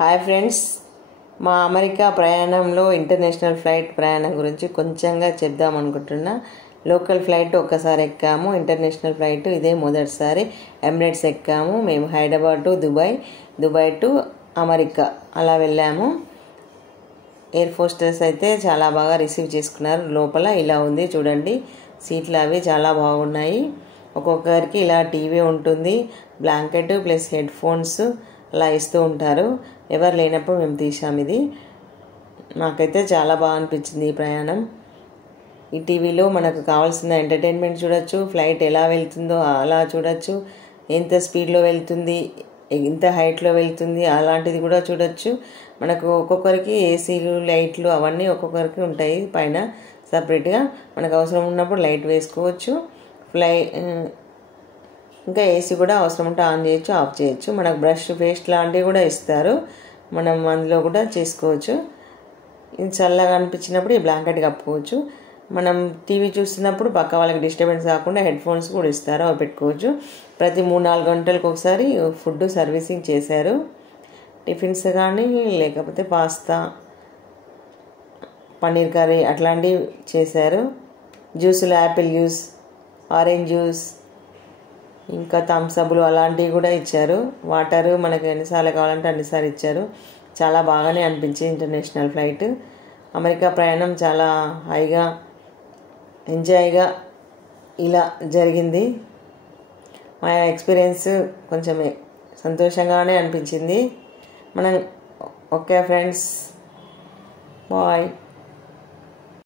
Hi friends, మా America ప్రయాణంలో international flight ప్రయాణం గురించి కొంచెంగా చెప్దాం అనుకుంటున్నా. లోకల్ ఫ్లైట్ ఒక్కసారి ఎక్కాము, ఇంటర్నేషనల్ ఫ్లైట్ ఇదే మొదటిసారి. ఎమిరేట్స్ ఎక్కాము మేము. Hyderabad to Dubai to America అలా వెళ్ళాము. ఎయిర్ హోస్టెస్ అయితే చాలా బాగా రిసీవ్ చేసుకున్నారు. లోపల ఇలా ఉంది చూడండి, సీట్లు అవి చాలా బాగున్నాయి. ఒక్కొక్కరికి ఇలా టీవీ ఉంటుంది, బ్లాంకెట్ ప్లస్ హెడ్ ఫోన్స్ అలా ఇస్తూ ఉంటారు. ఎవరు లేనప్పుడు మేము తీసాం ఇది. నాకైతే చాలా బాగా అనిపించింది ఈ ప్రయాణం. ఈ టీవీలో మనకు కావాల్సిన ఎంటర్టైన్మెంట్ చూడొచ్చు, ఫ్లైట్ ఎలా వెళ్తుందో అలా చూడొచ్చు, ఎంత స్పీడ్లో వెళ్తుంది, ఎంత హైట్లో వెళ్తుంది అలాంటిది కూడా చూడొచ్చు. మనకు ఒక్కొక్కరికి ఏసీలు లైట్లు అవన్నీ ఒక్కొక్కరికి ఉంటాయి పైన సపరేట్గా. మనకు అవసరం ఉన్నప్పుడు లైట్ వేసుకోవచ్చు. ఇంకా ఏసీ కూడా అవసరం ఉంటే ఆన్ చేయొచ్చు, ఆఫ్ చేయొచ్చు. మనకు బ్రష్ పేస్ట్ లాంటివి కూడా ఇస్తారు, మనం అందులో కూడా చేసుకోవచ్చు. ఇది చల్లగా అనిపించినప్పుడు ఈ బ్లాంకెట్ కప్పుకోవచ్చు. మనం టీవీ చూస్తున్నప్పుడు పక్క వాళ్ళకి డిస్టర్బెన్స్ కాకుండా హెడ్ ఫోన్స్ కూడా ఇస్తారు, అవి పెట్టుకోవచ్చు. ప్రతి 3-4 గంటలకు ఒకసారి ఫుడ్ సర్వీసింగ్ చేశారు. టిఫిన్స్ కానీ లేకపోతే పాస్తా, పన్నీర్ కర్రీ అట్లాంటివి చేశారు. జ్యూసులు యాపిల్ జ్యూస్, ఆరెంజ్ జ్యూస్, ఇంకా థమ్స్అప్లు అలాంటివి కూడా ఇచ్చారు. వాటరు మనకు ఎన్నిసార్లు కావాలంటే అన్నిసార్లు ఇచ్చారు. చాలా బాగానే అనిపించింది ఇంటర్నేషనల్ ఫ్లైట్. అమెరికా ప్రయాణం చాలా హాయిగా ఎంజాయ్గా ఇలా జరిగింది. మా ఎక్స్పీరియన్స్ కొంచెం సంతోషంగానే అనిపించింది. Okay friends, bye.